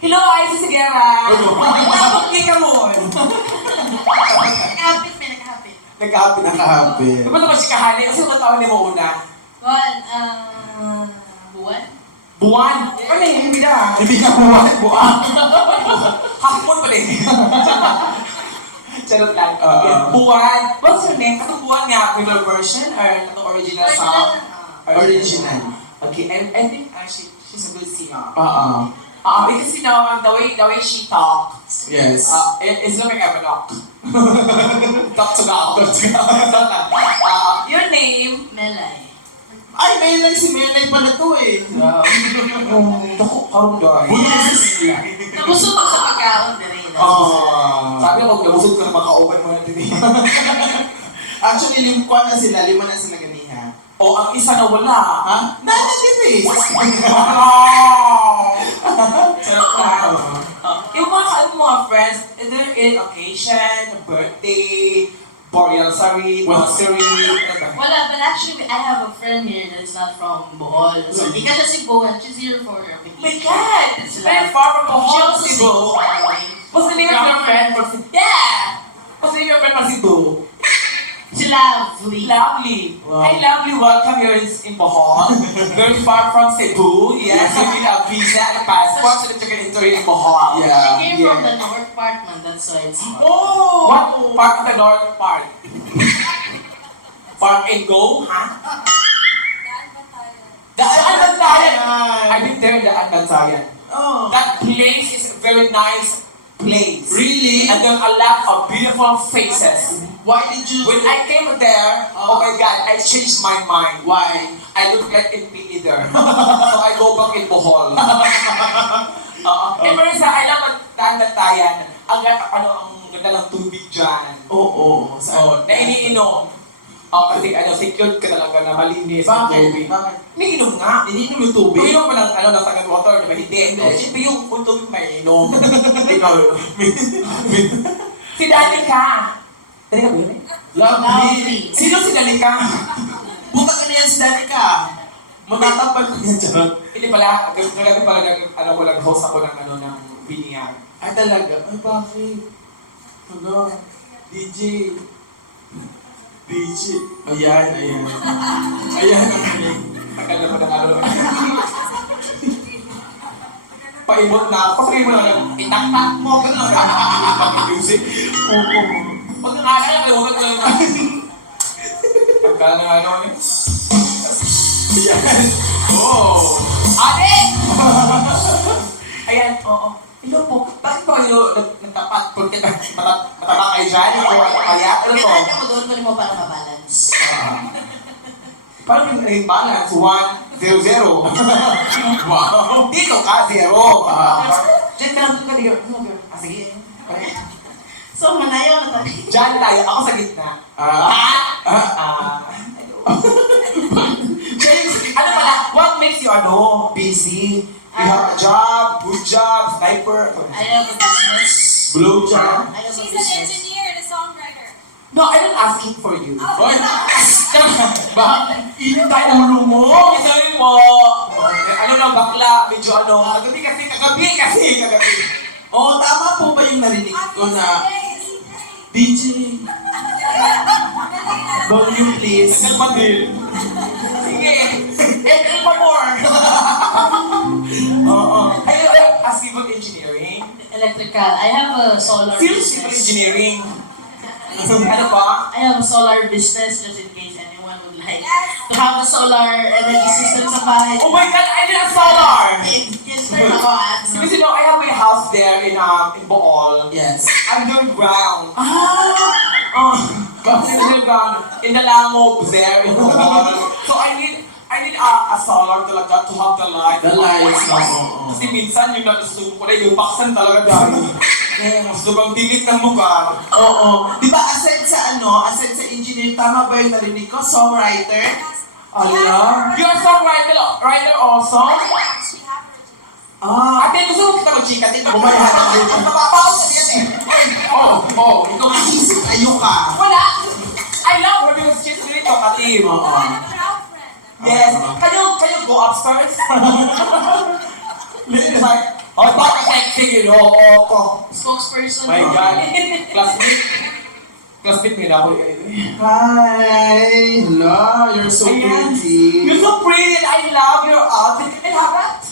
Hello, ay si Sigara. Nakapagkik ka mo. Nakahapit, may nakahapit. Nakahapit. Dapat naman si Kahani. Kasi ito taon ni mo una. Buwan? Buwan. Ano yung hindi na? Hindi ka buwan. Hapon pa rin. Charot lang. Buwan. What's her name? Katong buwan nga, river version or katong original song? Original. Okay, and I think she's a good singer. Because you know, the way she talks, Yes. it's looking like a knock. Talk to God. Your name? Melay. Ay, Melay, si Melay pala to eh. Dako, karong guy. Bulis. Nabusog ako sa pagkaon na rin. Sabi ko, nabusog ka na maka-open mo natin eh. Actually, limkwa na sila, 5 na sila ganiha. O, ang isa na wala. Ha? Nanagipis. Sarap lang. Yung mga friends, is there an occasion, birthday, burial sari, nursery, Wala, but actually, I have a friend here that's not from Bohol. So, di ka siya Cebuan, she's here for her Oh my vacation. God! It's very far from She Bohol, also Cebu. sings, by the way. What's the name of your friend from Cebu? Yeah! What's the name of your friend from Cebu? She lovely. Lovely. Wow. Hi, Lovely. Welcome here in Bohol. Very far from Cebu. Yes, you need a visa and a passport so that you can enter in Bohol. Yeah. She came from the north part, man, that's why it's far. Oh! What part of the North Park? Park and Go? Huh? Daan Bantayan. I've been there in Daan Bantayan. Oh. That place is a very nice place. Really? And there are a lot of beautiful faces. Why did you... When I came there, oh my God, I changed my mind. Why? I look like in PE there. So I go back in Bohol. And Marisa, I love Daan Bantayan. Ang ganda ng tubig dyan. Oo. So, na iniinom. Kasi secured ka talaga na malinis ang tubig. Bakit? May inom nga. Iniinom yung tubig? Uminom pa ng ng second water, di ba? Hindi. Siyempre yung tubig may inom. Ikaw. Si Danica. Danica ba yun? Lovely. Sino si Danica? Buta ka niyan si Danica. Matatapal ko yan dyan. Hindi pala. Kaya pala nag-host ako ng ng biniyag. Ay talaga? Ay bakit? Ano? DJ. Ayan. Ayan. Tagal naman ng Paibot na ako. Kasi mo lang, itaktak mo. Ganun lang. Music. Oo. Huwag kang alala, huwag kang alala. Pagka na Ayan. Oh. Ate! Ayan, oo. Hello po, bakit po kayo nagtapat? Porque mataba kayo dyan? O ano kaya? Ano to? Pinatay mo doon, kunin mo para mabalance. Parang yung naging balance, 1, 0, 0. Wow! Dito ka, 0. Diyan ka lang doon ka, dear. Sige. So, manayaw na tayo. Diyan tayo, ako sa gitna. Ano pala, what makes you busy? You have a job, good job, sniper. I have a business. Blue job. I have a She's an business. engineer and a songwriter. No, I'm not asking for you. Hoy! Bakit? Init tayo ulo mo. Sorry mo. Ano na, bakla, medyo kagabi. Oo, tama po ba yung narinig ko na DJ? Volume please. Nagpadil. Sige. And for more. Oo. Ay, a civil engineering. Electrical. I have a solar Civil business. engineering. Ano ba? I have a solar business just in case anyone would like to have a solar energy system sa bahay. Oh my God, I did a solar. Yes, sir. Ako, ads. Because you know, I have my house there in Bohol. Yes. Underground. Underground. In the Langog there in Bohol. So I need a solar talaga to have the light. The lights, oo. Kasi minsan yung natusubo ko na yung baksan talaga dahil. Sobrang dilit ng lugar. Oo. Di ba ascend sa engineer, tama ba yung narinig ko? Songwriter? Ala. You're a songwriter also? She averages. Ate, gusto mo kita mag-chika? Bumayahan na kayo. Mapapaos ka yan eh. Ikaw Isip kayo ka. wala. I love her because she's really talkative. Oh, I have a proud friend. Yes. Can you go upstairs? Like, Ay, baka sexy yun, oo ko. Spokesperson. My God. Classmate. Classmate mo yun ako. Hi! Hello, you're so Ayan. pretty. You're so pretty and I love your outfit. And Harrat.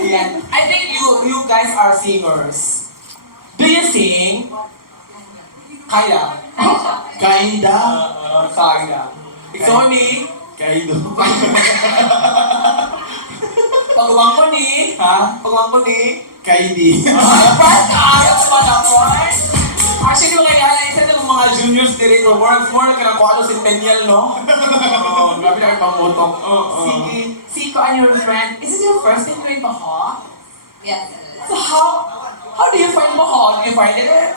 Ayan. I think you guys are singers. Do you sing? Kaya. Kinda. Kaya. Ikaw ni? Kaido. Pagawang ko ni? Ha? Pagawang ko ni? Kaidi. Ay, Brad, kaya sa mga boys. Actually, mga kaya isa ng mga juniors dito, more ka na kung ano centennial, no? Oo, grabe na may pangutong. Sige, Siko and your friend, is it your first time doing Baha? Yes. So how do you find Baha? Do you find it?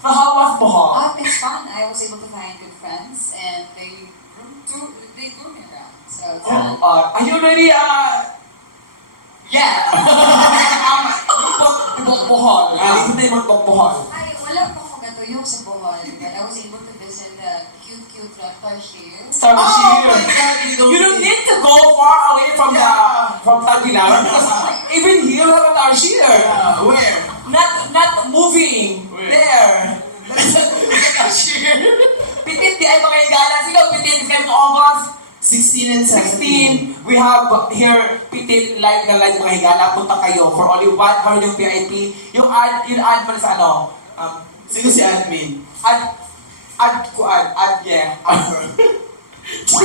So how was Baha? It's fun. I was able to find good friends, and they drew me around. So it's fun. Are you ready? Yeah. Ibok Bohol. Dito na yung Bohol. Ay, wala po akong natuyok sa Bohol, but I was able to visit the cute Tarshir. Star Oh Shield. my God, You don't need to go far away from Tagbilaran because even here we have a Tarshir. Where? Not moving. Where? There. Pitit di ay mga igala. Sige, pitit ka ng August 16 and 17. 16. We have here pitit live na live mga higala. Punta kayo for only 100 yung VIP. Yung ad mo na sa ano? Sino si admin? Yeah. 300. Sino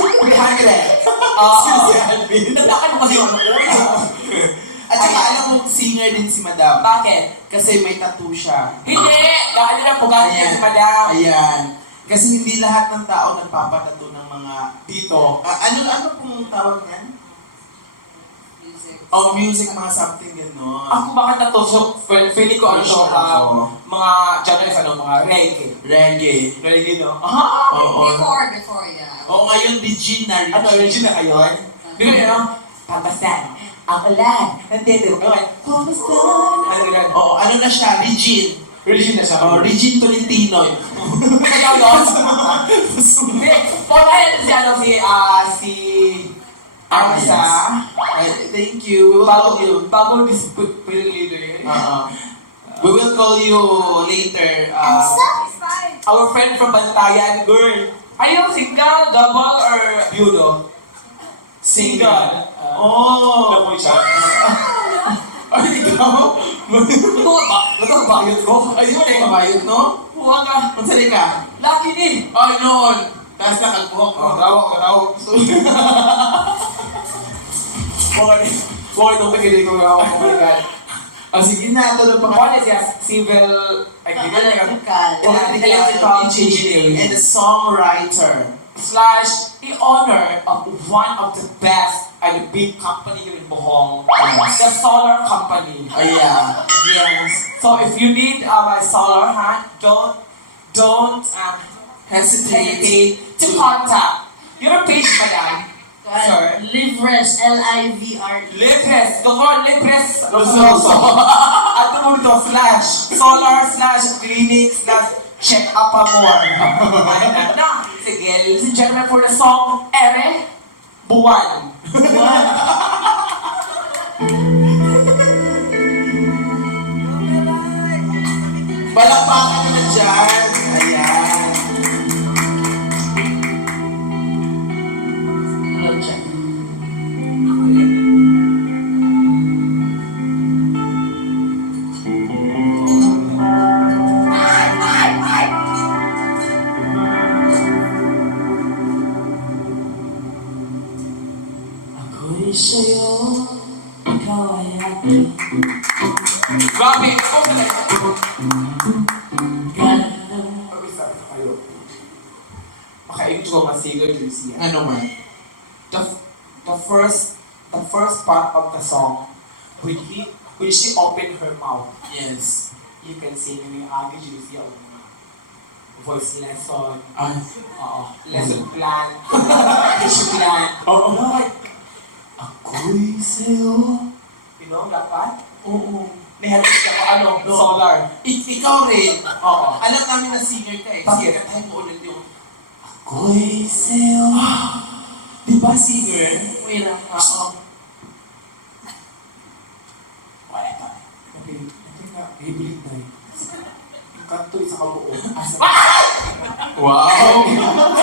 si admin? Naglakan mo kasi yung ano. At saka alam mo, singer din si Madam. Bakit? Kasi may tattoo siya. Hindi! Dahil na pugatin niya si Madam. Ayan. Kasi hindi lahat ng tao nagpapatato ng mga Dito. ano pong tawag niyan? Music. Oh, music, mga something gano'n. Ako bakit na to? So, feeling ko ano siya, mga genres, mga reggae. Reggae. Reggae, no? Oo. Before, yeah. Oo, ngayon, Regine na Ano, Regine na kayo? Di ba yun? Pampasan. Ang ulan. Nandito. Pampasan. Ano ulan? Oo, ano na siya? Regine. Regine na siya. Oh, Regine Tolentino. Kaya yun? Hindi. Wala yan si Arisa. Thank you. We will call you. Bago dispute leader. We will call you later. Satisfied. Our friend from Bantayan, girl. Are you single, double, or viudo? Single. Oh! Namoy siya. Ay, ikaw? Ito ba yun ko? Ayun na yung kabayot, no? Huwag ka. Magsali ka. Lucky ni. Ay, noon. Tapos nakagbuhok. Tawag. Huwag itong pagkilig ko nga ako. Oh my God. Sige na, tulog pa ka. One is yes, civil, electrical engineering. And a songwriter. / the owner of one of the best and big company here in Bohol, the solar company. Oh, yeah. Yes. So if you need my solar, don't hesitate to contact. Your page, madam. Sir. Livres, L-I-V-R-E. Libres. Doktor Libres. Lososo. At tumulo to, solar / clinic / check up pa more. Na, sige, ladies and gentlemen, for the song, Ere, Buwan. Balakpakan na dyan. Ayan. Hello, check. Ako'y sa'yo, ikaw ay akin. Grabe, ako talaga. Pag-isa kayo. Makainit ko masigaw yung siya. Ano man? The first part of the song, when she opened her mouth, Yes. you can see yung agi siya voice lesson. Ay. Oo. Lesson plan. Lesson plan. Oo. Ako'y sa'yo. You know, dapat? Oo. Nihatid ka ko, solar. Ikaw rin. Oo. Alam namin na singer ka eh. Bakit? Sige, katahin mo ulit yung... Ako'y sa'yo. Di ba singer? Wait lang. Oo. Hybrid na. Kanto isa ka buo. Wow!